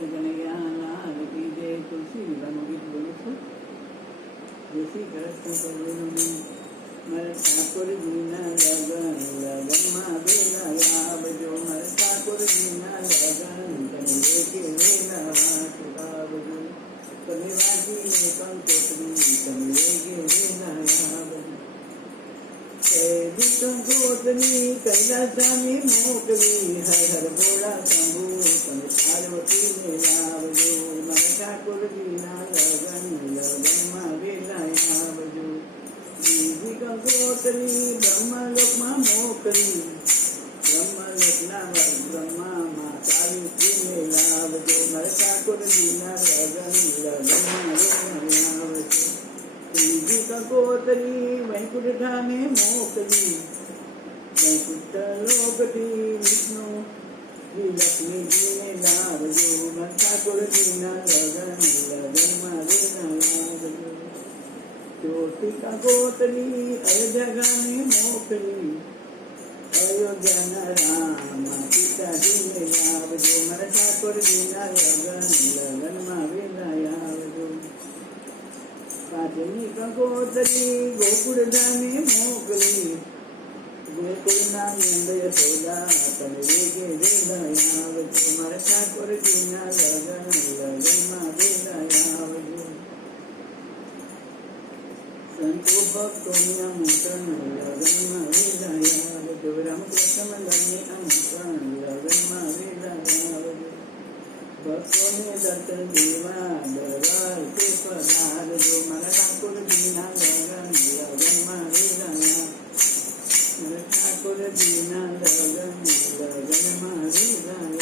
जने ज्ञाना हरति जय तुलसी विवाह गीत बोलो छो जैसी करत तू करवेनो में मर ठाकुर जी ना लगन लगन मा बेला याब जो मर ठाकुर जी ना संकोचनी कैलासामी मोकली हर हर बोला शंभु पार्वती ने आवजो मन ठाकुर दीना लगन लगन मावे आवजो दीदी कंकोतरी ब्रह्म लोकमा मोकली ब्रह्म लोकना ब्रह्मा माताली ने लावजो मन ठाकुर दीना लगन लगन मावे आवजो गोदरी वैकुंठ धामे मोकली वैकुंठ लोक दी विष्णु। श्री लक्ष्मी जी ने लाभ जो मन ठाकुर जी न लगन लगन मारे न लाभ जो ज्योति का कोतरी अयोध्या में मोकली अयोध्या राम पिता जी गुनिक गोतली गोकुड़धामे मोकली ಗೋಕುಲನಾಂದಯ ಸೌಲ ತನಗೆ ದೇದ ಯಾವತ್ತು ಮರಸ ಕೊರಗಿನ ಗಗನ ದೇದ ಯಾವತ್ತು ಸಂತು ಭಕ್ತೋನ ಮುಖನ ಗಗನ ವೇದ ಯಾವತ್ತು ರಾಮಕೃಷ್ಣ ಗಣ್ಯ ಅಮುಖನ ಗಗನ ವೇದ ಯಾವತ್ತು ಭಕ್ತೋನ ದತ್ತ ದೇವ ದರವಾರ ಕೃಪಾ Dina Dagana Dagana Dina